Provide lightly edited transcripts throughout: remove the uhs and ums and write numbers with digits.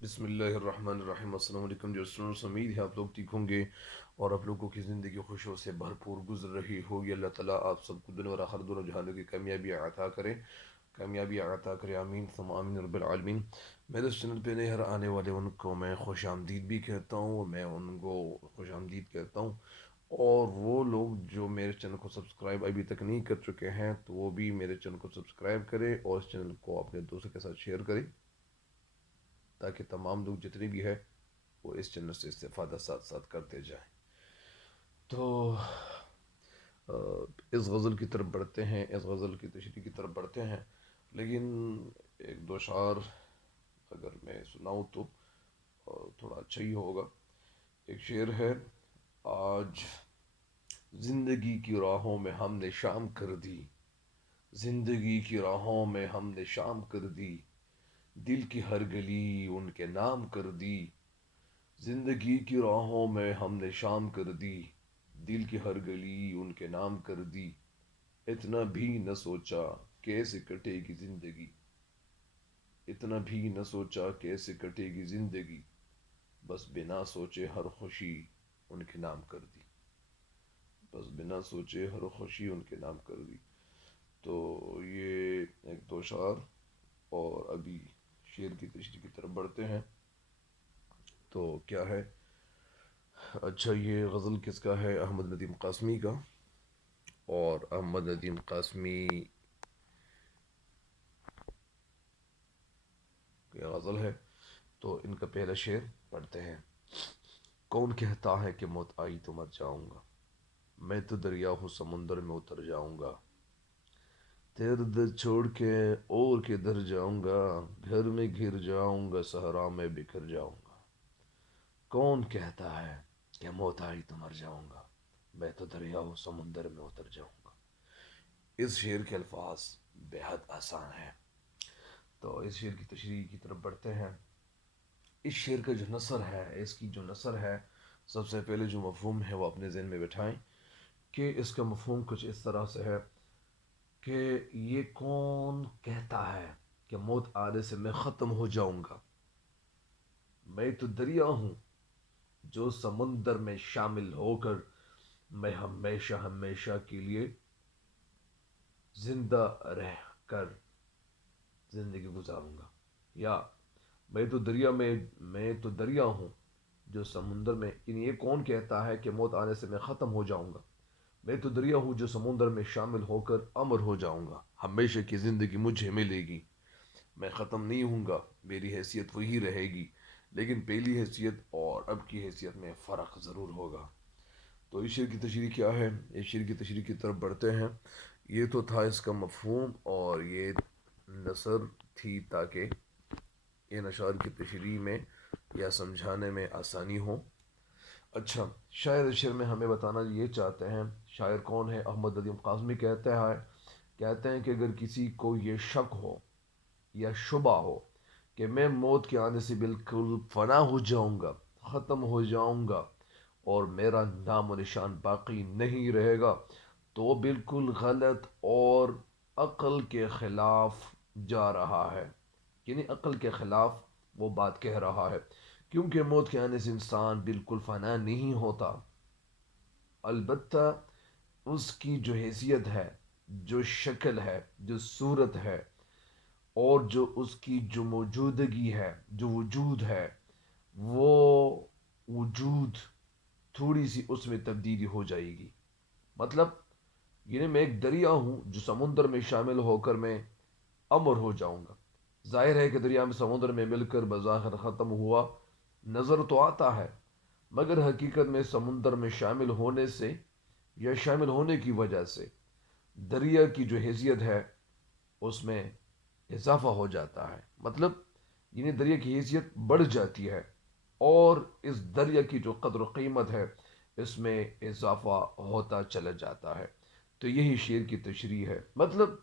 بسم اللہ الرحمن الرحیم۔ السلام علیکم جو اسٹوڈنٹس، امید ہے آپ لوگ ٹھیک ہوں گے اور آپ لوگوں کی زندگی خوشیوں سے بھرپور گزر رہی ہوگی۔ اللہ تعالیٰ آپ سب کو دنیا اور آخرت دونوں جہانوں کی کامیابی عطا کرے، کامیابی عطا کرے، آمین ثم آمین رب العالمین۔ میرے اس چینل پہ نئے ہر آنے والے ان کو میں خوش آمدید بھی کہتا ہوں، میں ان کو خوش آمدید کہتا ہوں، اور وہ لوگ جو میرے چینل کو سبسکرائب ابھی تک نہیں کر چکے ہیں تو وہ بھی میرے چینل کو سبسکرائب کرے اور اس چینل کو اپنے دوستوں کے ساتھ شیئر کرے، تاکہ تمام لوگ جتنے بھی ہے وہ اس چینل سے استفادہ ساتھ ساتھ کرتے جائیں۔ تو اس غزل کی طرف بڑھتے ہیں، اس غزل کی تشریح کی طرف بڑھتے ہیں، لیکن ایک دو اشعار اگر میں سناؤں تو تھوڑا اچھا ہی ہوگا۔ ایک شعر ہے: آج زندگی کی راہوں میں ہم نے شام کر دی، زندگی کی راہوں میں ہم نے شام کر دی، دل کی ہر گلی ان کے نام کر دی، زندگی کی راہوں میں ہم نے شام کر دی، دل کی ہر گلی ان کے نام کر دی، اتنا بھی نہ سوچا کیسے کٹے گی زندگی، اتنا بھی نہ سوچا کیسے کٹے گی زندگی، بس بنا سوچے ہر خوشی ان کے نام کر دی، بس بنا سوچے ہر خوشی ان کے نام کر دی۔ تو یہ ایک دو اشعار، اور ابھی شعر کی تشریح کی طرف بڑھتے ہیں۔ تو کیا ہے؟ اچھا، یہ غزل کس کا ہے؟ احمد ندیم قاسمی کا، اور احمد ندیم قاسمی کی غزل ہے، تو ان کا پہلا شعر پڑھتے ہیں۔ کون کہتا ہے کہ موت آئی تو مر جاؤں گا، میں تو دریا ہوں سمندر میں اتر جاؤں گا، تیرے در چھوڑ کے اور کدھر جاؤں گا، گھر میں گر جاؤں گا، صحرا میں بکھر جاؤں گا، کون کہتا ہے کہ موت آئی تو مر جاؤں گا، میں تو دریا ہوں سمندر میں اتر جاؤں گا۔ اس شعر کے الفاظ بے حد آسان ہیں، تو اس شعر کی تشریح کی طرف بڑھتے ہیں۔ اس شعر کا جو نثر ہے، اس کی جو نثر ہے، سب سے پہلے جو مفہوم ہے وہ اپنے ذہن میں بٹھائیں کہ اس کا مفہوم کچھ اس طرح سے ہے کہ یہ کون کہتا ہے کہ موت آنے سے میں ختم ہو جاؤں گا، میں تو دریا ہوں جو سمندر میں شامل ہو کر میں ہمیشہ ہمیشہ کے لیے زندہ رہ کر زندگی گزاروں گا، یا میں تو دریا ہوں جو سمندر میں، یعنی یہ کون کہتا ہے کہ موت آنے سے میں ختم ہو جاؤں گا، میں تو دریا ہوں جو سمندر میں شامل ہو کر امر ہو جاؤں گا، ہمیشہ کی زندگی مجھے ملے گی، میں ختم نہیں ہوں گا، میری حیثیت وہی رہے گی، لیکن پہلی حیثیت اور اب کی حیثیت میں فرق ضرور ہوگا۔ تو اس شعر کی تشریح کیا ہے؟ اس شعر کی تشریح کی طرف بڑھتے ہیں۔ یہ تو تھا اس کا مفہوم، اور یہ نثر تھی تاکہ ان اشعار کی تشریح میں یا سمجھانے میں آسانی ہو۔ اچھا، شاعر اس شعر میں ہمیں بتانا یہ چاہتے ہیں، شاعر کون ہے؟ احمد ندیم قاسمی کہتے ہیں کہ اگر کسی کو یہ شک ہو یا شبہ ہو کہ میں موت کے آنے سے بالکل فنا ہو جاؤں گا، ختم ہو جاؤں گا اور میرا نام و نشان باقی نہیں رہے گا، تو وہ بالکل غلط اور عقل کے خلاف جا رہا ہے، یعنی عقل کے خلاف وہ بات کہہ رہا ہے، کیونکہ موت کے آنے سے انسان بالکل فنا نہیں ہوتا، البتہ اس کی جو حیثیت ہے، جو شکل ہے، جو صورت ہے، اور جو اس کی جو موجودگی ہے، جو وجود ہے، وہ وجود تھوڑی سی اس میں تبدیلی ہو جائے گی۔ مطلب یعنی میں ایک دریا ہوں جو سمندر میں شامل ہو کر میں امر ہو جاؤں گا۔ ظاہر ہے کہ دریا میں سمندر میں مل کر بظاہر ختم ہوا نظر تو آتا ہے، مگر حقیقت میں سمندر میں شامل ہونے سے یا شامل ہونے کی وجہ سے دریا کی جو حیثیت ہے اس میں اضافہ ہو جاتا ہے، مطلب یعنی دریا کی حیثیت بڑھ جاتی ہے، اور اس دریا کی جو قدر و قیمت ہے اس میں اضافہ ہوتا چلا جاتا ہے۔ تو یہی شعر کی تشریح ہے۔ مطلب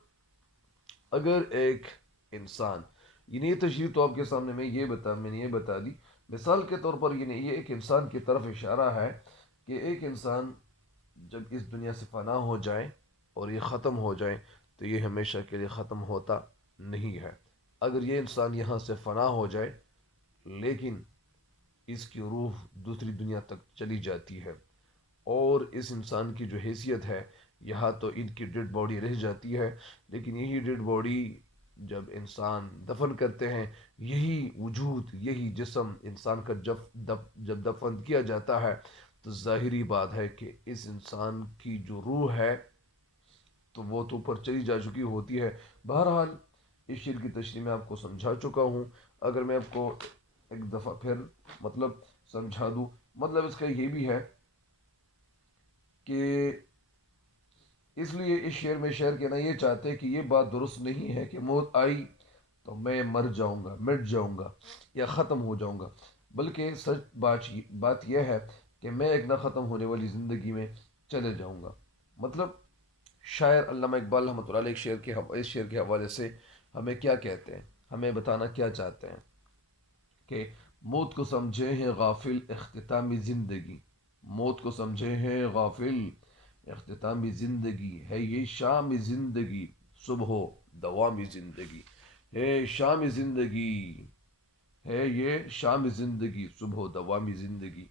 اگر ایک انسان، یعنی یہ تشریح تو آپ کے سامنے میں نے یہ بتا دی، مثال کے طور پر یعنی یہ ایک انسان کی طرف اشارہ ہے کہ ایک انسان جب اس دنیا سے فنا ہو جائے اور یہ ختم ہو جائے تو یہ ہمیشہ کے لیے ختم ہوتا نہیں ہے۔ اگر یہ انسان یہاں سے فنا ہو جائے لیکن اس کی روح دوسری دنیا تک چلی جاتی ہے، اور اس انسان کی جو حیثیت ہے یہاں تو ان کی ڈیڈ باڈی رہ جاتی ہے، لیکن یہی ڈیڈ باڈی جب انسان دفن کرتے ہیں، یہی وجود یہی جسم انسان کا جب دفن کیا جاتا ہے تو ظاہری بات ہے کہ اس انسان کی جو روح ہے تو وہ تو اوپر چلی جا چکی ہوتی ہے۔ بہرحال اس شعر کی تشریح میں آپ کو سمجھا چکا ہوں، اگر میں آپ کو ایک دفعہ پھر مطلب سمجھا دوں، مطلب اس کا یہ بھی ہے کہ اس لیے اس شعر میں شعر کہنا یہ چاہتے کہ یہ بات درست نہیں ہے کہ موت آئی تو میں مر جاؤں گا، مٹ جاؤں گا یا ختم ہو جاؤں گا، بلکہ سچ بات یہ ہے کہ میں ایک نہ ختم ہونے والی زندگی میں چلے جاؤں گا۔ مطلب شاعر علامہ اقبال رحمۃ اللہ علیہ اس شعر کے حوالے سے ہمیں کیا کہتے ہیں، ہمیں بتانا کیا چاہتے ہیں کہ موت کو سمجھے ہیں غافل اختتامی زندگی، موت کو سمجھے ہیں غافل اختتامی زندگی، ہے یہ شام زندگی صبح و دوامی زندگی، ہے شام زندگی، ہے یہ شام زندگی صبح و دوامی زندگی۔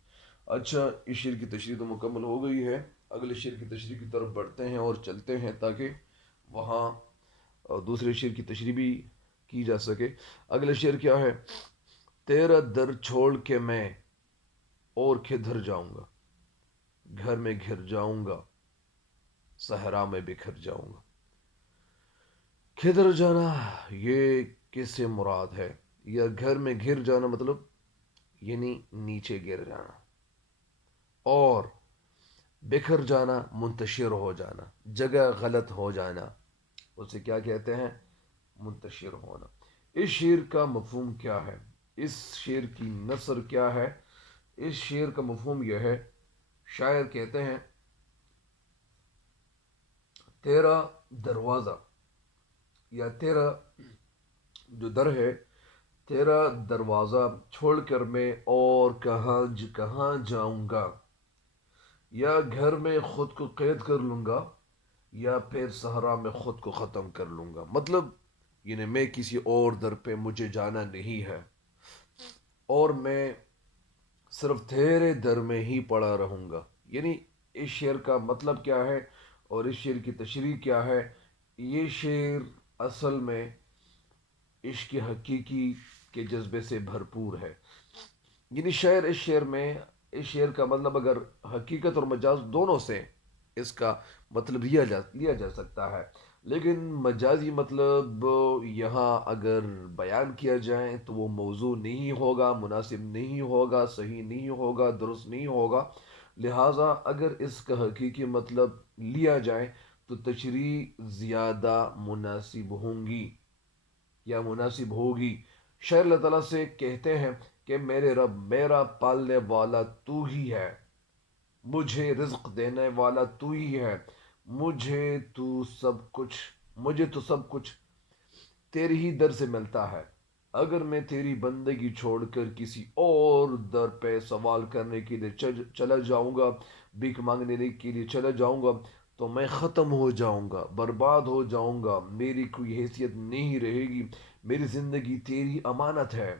اچھا، اس شعر کی تشریح تو مکمل ہو گئی ہے، اگلے شعر کی تشریح کی طرف بڑھتے ہیں اور چلتے ہیں تاکہ وہاں دوسرے شعر کی تشریح بھی کی جا سکے۔ اگلا شعر کیا ہے؟ تیرا در چھوڑ کے میں اور کدھر جاؤں گا، گھر میں گھر جاؤں گا، صحرا میں بکھر جاؤں گا۔ کدھر جانا یہ کس سے مراد ہے؟ یا گھر میں گھر جانا مطلب یعنی نیچے گر جانا، اور بکھر جانا منتشر ہو جانا، جگہ غلط ہو جانا، اسے کیا کہتے ہیں؟ منتشر ہونا۔ اس شعر کا مفہوم کیا ہے؟ اس شعر کی نثر کیا ہے؟ اس شعر کا مفہوم یہ ہے، شاعر کہتے ہیں تیرا دروازہ یا تیرا جو در ہے، تیرا دروازہ چھوڑ کر میں اور کہاں جاؤں گا، یا گھر میں خود کو قید کر لوں گا یا پھر صحرا میں خود کو ختم کر لوں گا۔ مطلب یعنی میں کسی اور در پہ مجھے جانا نہیں ہے، اور میں صرف تیرے در میں ہی پڑا رہوں گا۔ یعنی اس شعر کا مطلب کیا ہے اور اس شعر کی تشریح کیا ہے؟ یہ شعر اصل میں عشق حقیقی کے جذبے سے بھرپور ہے۔ یعنی شعر اس شعر میں، اس شعر کا مطلب اگر حقیقت اور مجاز دونوں سے اس کا مطلب لیا جا سکتا ہے، لیکن مجازی مطلب یہاں اگر بیان کیا جائے تو وہ موضوع نہیں ہوگا، مناسب نہیں ہوگا، صحیح نہیں ہوگا، درست نہیں ہوگا۔ لہٰذا اگر اس کا حقیقی مطلب لیا جائے تو تشریح زیادہ مناسب ہوں گی یا مناسب ہوگی۔ شاعر اللہ تعالیٰ سے کہتے ہیں کہ میرے رب، میرا پالنے والا تو ہی ہے، مجھے رزق دینے والا تو ہی ہے، مجھے تو سب کچھ تیری ہی در سے ملتا ہے۔ اگر میں تیری بندگی چھوڑ کر کسی اور در پہ سوال کرنے کے لیے چلا جاؤں گا، بھیک مانگنے کے لیے چلا جاؤں گا تو میں ختم ہو جاؤں گا، برباد ہو جاؤں گا، میری کوئی حیثیت نہیں رہے گی۔ میری زندگی تیری امانت ہے،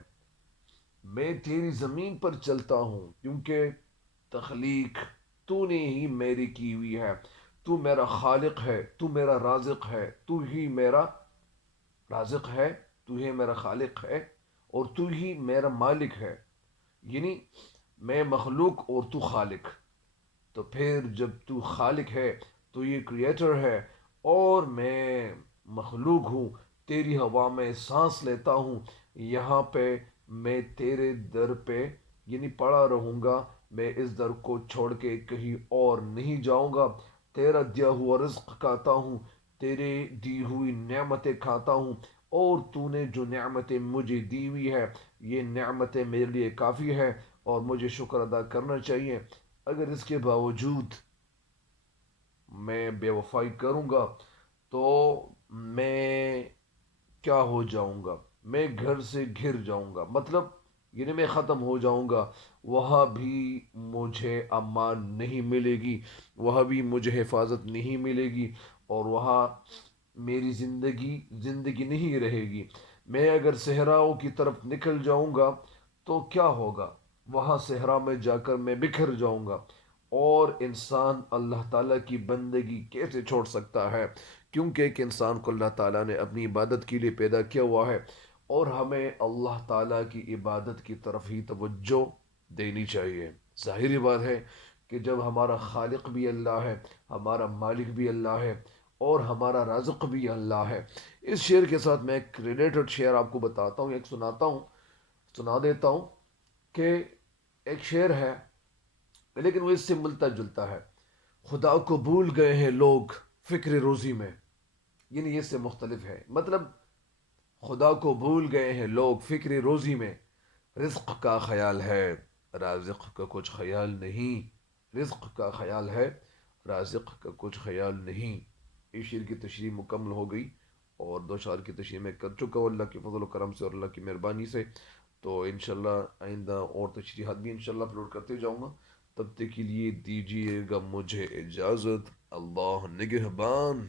میں تیری زمین پر چلتا ہوں کیونکہ تخلیق تو نے ہی میری کی ہوئی ہے، تو میرا خالق ہے، تو میرا رازق ہے، تو ہی میرا رازق ہے، تو ہی میرا خالق ہے، اور تو ہی میرا مالک ہے۔ یعنی میں مخلوق اور تو خالق، تو پھر جب تو خالق ہے تو یہ کریٹر ہے اور میں مخلوق ہوں، تیری ہوا میں سانس لیتا ہوں، یہاں پہ میں تیرے در پہ یعنی پڑا رہوں گا، میں اس در کو چھوڑ کے کہیں اور نہیں جاؤں گا۔ تیرا دیا ہوا رزق کھاتا ہوں، تیرے دی ہوئی نعمتیں کھاتا ہوں، اور تو نے جو نعمتیں مجھے دی ہوئی ہے یہ نعمتیں میرے لیے کافی ہے اور مجھے شکر ادا کرنا چاہیے۔ اگر اس کے باوجود میں بے وفائی کروں گا تو میں کیا ہو جاؤں گا؟ میں گھر سے گھر جاؤں گا، مطلب یعنی میں ختم ہو جاؤں گا، وہاں بھی مجھے امان نہیں ملے گی، وہاں بھی مجھے حفاظت نہیں ملے گی، اور وہاں میری زندگی نہیں رہے گی۔ میں اگر صحراؤں کی طرف نکل جاؤں گا تو کیا ہوگا؟ وہاں صحرا میں جا کر میں بکھر جاؤں گا۔ اور انسان اللہ تعالیٰ کی بندگی کیسے چھوڑ سکتا ہے؟ کیونکہ ایک انسان کو اللہ تعالیٰ نے اپنی عبادت کے لیے پیدا کیا ہوا ہے، اور ہمیں اللہ تعالیٰ کی عبادت کی طرف ہی توجہ دینی چاہیے۔ ظاہری بات ہے کہ جب ہمارا خالق بھی اللہ ہے، ہمارا مالک بھی اللہ ہے، اور ہمارا رازق بھی اللہ ہے۔ اس شعر کے ساتھ میں ایک ریلیٹڈ شعر آپ کو بتاتا ہوں، ایک سنا دیتا ہوں کہ ایک شعر ہے لیکن وہ اس سے ملتا جلتا ہے۔ خدا کو بھول گئے ہیں لوگ فکر روزی میں، یعنی اس سے مختلف ہے، مطلب خدا کو بھول گئے ہیں لوگ فکر روزی میں، رزق کا خیال ہے رازق کا کچھ خیال نہیں، رزق کا خیال ہے رازق کا کچھ خیال نہیں۔ اس شعر کی تشریح مکمل ہو گئی، اور دو شعر کی تشریح میں کر چکا ہوں اللہ کے فضل و کرم سے اور اللہ کی مہربانی سے۔ تو انشاءاللہ آئندہ اور تشریحات بھی انشاءاللہ اپلوڈ کرتے جاؤں گا۔ تب تک کے لیے دیجیے گا مجھے اجازت۔ اللہ نگہبان۔